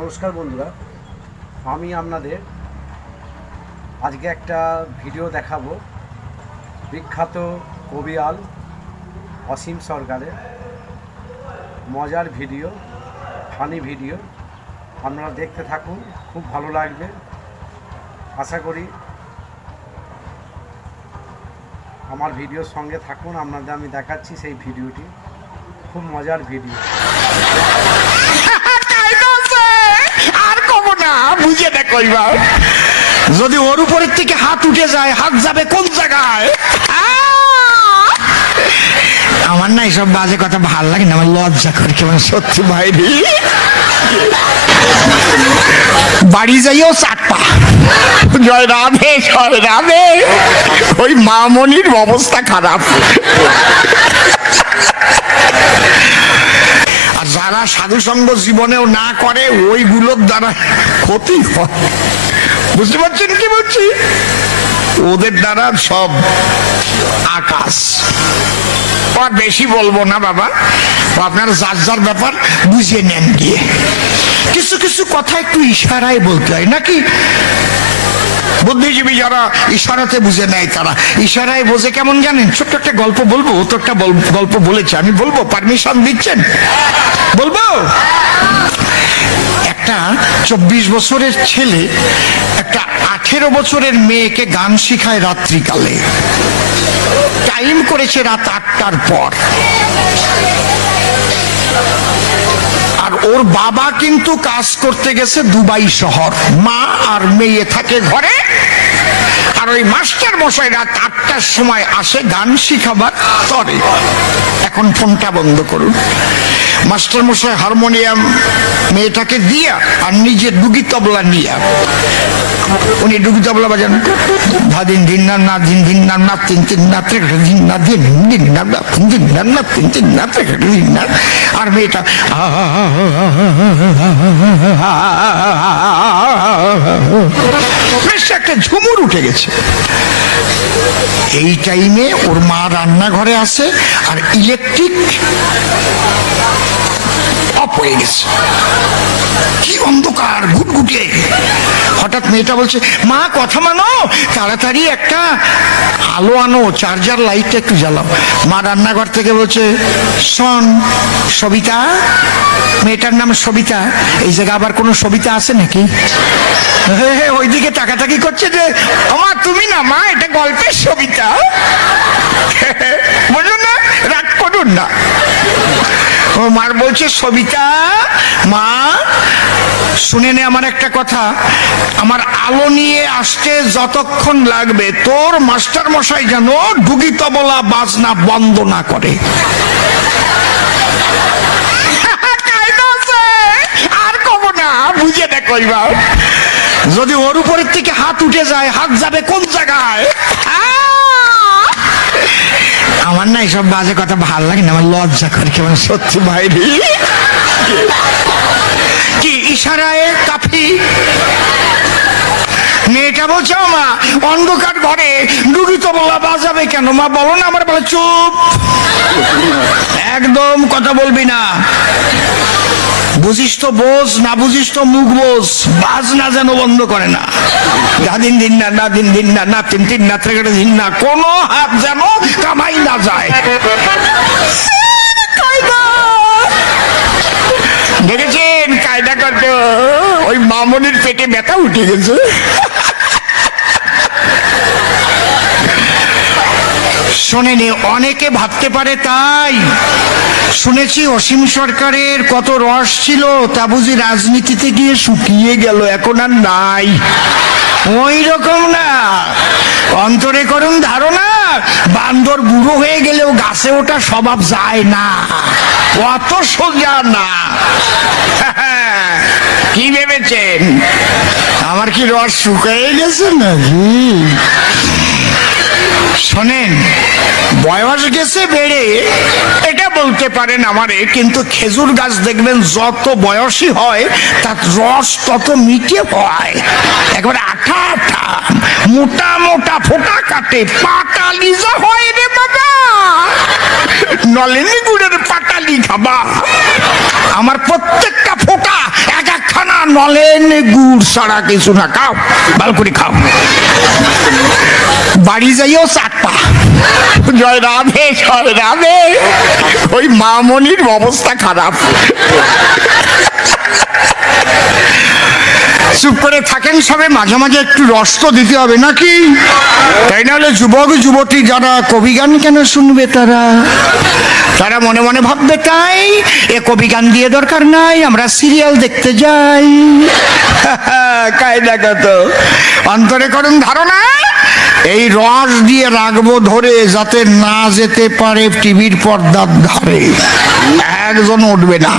নমস্কার বন্ধুরা, আমি আপনাদের আজকে একটা ভিডিও দেখাবো। বিখ্যাত কবিয়াল অসীম সরকারের মজার ভিডিও, ফানি ভিডিও। আপনারা দেখতে থাকুন, খুব ভালো লাগবে আশা করি। আমার ভিডিওর সঙ্গে থাকুন, আপনাদের আমি দেখাচ্ছি সেই ভিডিওটি। খুব মজার ভিডিও। আর কব না, বুঝে দেখো এবার যদি ওর উপরের থেকে হাত উঠে যায়, হাত যাবে কোন জায়গায়? আমার না এসব বাজে কথা ভাল লাগে না, আমার লজ্জা করে কেমন সত্যি ভাইরি। বাড়ি যাইও চাটপা, জয় রাধে জয় রাধে। ওই মামনির অবস্থা খারাপ। আর যারা সাধু সঙ্গ জীবনেও না করে ওইগুলোর দ্বারা ক্ষতি হয়। বুঝতে পারছেন কি বলছি? ওদের দ্বারা সব আকাশ। আর বেশি বলবো না বাবা, আপনার যার যার ব্যাপার বুঝে নেন গিয়ে। কিছু কিছু কথা একটু ইশারায় বলতে হয় নাকি? বুদ্ধিজীবী যারা ইশারাতে বুঝে নেয় তারা ইশারায় বোঝে কেমন জানেন? ছোট্ট একটা গল্প বলবো। ও তো একটা গল্প বলেছে, আমি বলবো, পারমিশন দিচ্ছেন? বলবো। একটা 24 বছরের ছেলে একটা 18 বছরের মেয়েকে গান শিখায় রাত্রিকালে। টাইম করেছে রাত 8টার পর। আর ওর বাবা কিন্তু কাজ করতে গেছে দুবাই শহর, মা আর মেয়ে থাকে ঘরে। আর ওই মাস্টার মশাই রাত 8টার সময় আসে গান শিখাবার তরে। এখন ফোনটা বন্ধ করুন। মাস্টার মশাই হারমোনিয়াম মেয়েটাকে দিয়া আর নিজে ডুগি তবলা নিয়া উনি ডুগি তবলা বাজান। ধাদিন দিন না না দিন দিন না না তিন তিন না দিন না দিন দিন না না তিন দিন না না তিন তিন না দিন না। আর মেয়েটা বেশ একটা ঝুমুর উঠে গেছে। এই টাইমে ওর মা রান্নাঘরে আসে আর ইলেকট্রিক অফ হয়ে গেছে। কি অন্ধকার ঘুটঘুটে। হঠাৎ মেয়েটা বলছে, মা কথা মানো, তাড়াতাড়ি একটা আলো আনো, চার্জার লাইটটা একটু জ্বালাও। মা রান্নাঘর থেকে বলছে, শোন সবিতা, মেয়েটার নাম সবিতা, এই জায়গায় আবার কোনো সবিতা আছে নাকি? ওইদিকে তাকাতাকি করছে যে, আমার তুমি না মা, এটা গল্পের সবিতা। বুঝুন না, রাগ করুন না। ও মার বলছে, সবিতা মা শুনে নে আমার একটা কথা, আমার আলো নিয়ে আসতে যতক্ষণ লাগবে তোর মাস্টার মশাই যেন ডুগি তবলা বাজনা বন্ধ না করে। আর কব না, বুঝে দেখো এবার যদি ওর উপরের থেকে হাত উঠে যায়, হাত যাবে কোন জায়গায়? আমার না এসব বাজে কথা ভাল লাগে না, আমার লজ্জা করে কেমন সত্যি ভাইরি। কি ইশারায় কাফি। মেয়েটা বলছে, মা অন্ধকার ঘরে ডুগি তবলা বাজাবে কেন? মা বলো না। আমার বলে, চুপ, একদম কথা বলবি না। বুঝিস তো বোঝ, না বুঝিস তো মুখ বোঝ। বাজ না যেন বন্ধ করে না। দিন দিন না না দিন দিন না না তিন তিন না দিন না, কোনো হাত যেন কামাই না যায়। দেখেছেন কায়দা করতে? ওই মামনির পেটে ব্যথা উঠে গেছে। শোনেনি, অনেকে ভাবতে পারে তাই। শুনেছি অসীম সরকারের কত রস ছিল, তা বুঝি রাজনীতিতে গিয়ে শুকিয়ে গেল, এখন আর নাই। ওই রকম না, অন্তরে করুন ধারণা, বান্দর বুড়ো হয়ে গেলেও গাছে ওঠা স্বভাব যায় না, অত সোজা না। কি ভেবেছেন আমার কি রস শুকিয়ে গেছে নাকি? শোনেন, বয়স গেছে বেড়ে, এটা বলতে পারেন আমারে, কিন্তু খেজুর গাছ দেখবেন যত বয়সী হয় তার রস তত মিঠে হয়। একবারে আঠা আঠা মোটা মোটা ফোঁটা কাটে, পাটালি যা হয় রে বাবা। নলেনি গুড়ের পাটালি খাবা। আমার প্রত্যেকটা ফোঁটা এক একখানা নলেন গুড় ছাড়া কিছু না, খাও ভালো করে খাও। বাড়ি যাইও চারটা। জয় রাধে জয় রাধে। ওই মামনির অবস্থা খারাপ। চুপ করে থাকেন সবে, মাঝে মাঝে একটু রস তো দিতে হবে নাকি? তাই না হলে যুবক যুবতী যারা কবি গান কেন শুনবে, তারা মনে মনে ভাববে তাই এ কবি গান দিয়ে দরকার নাই, আমরা সিরিয়াল দেখতে যাই। কায়দা কত অন্তরে করুন ধারণা, এই রস দিয়ে রাখবো ধরে যাতে না যেতে পারে টিভির পর্দার ধারে, একজন উঠবে না।